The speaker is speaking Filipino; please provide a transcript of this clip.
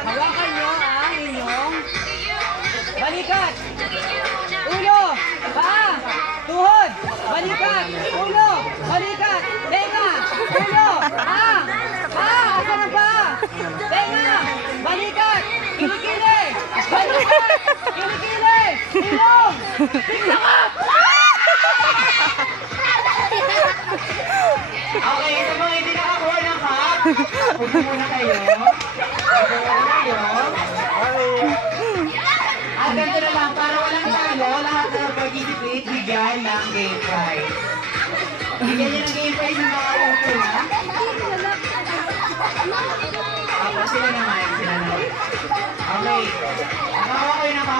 Hawakan nyo ang inyong balikat. Ulo, paa, tuhod, balikat, ulo, balikat, tenga, ulo, paa, asan ang paa? Tenga, balikat, kilikili, balikat, kilikili, ilong, tingnan ka! Okay, ito mga hindi nakakuha ng cup. Huwag muna kayo. At ganito na lang, para walang talo, lahat na participate, bigyan ng game prize. Bigyan niyo ng game prize yung mga una. Sila naman. Okay. Nakakuha kayo ng cup.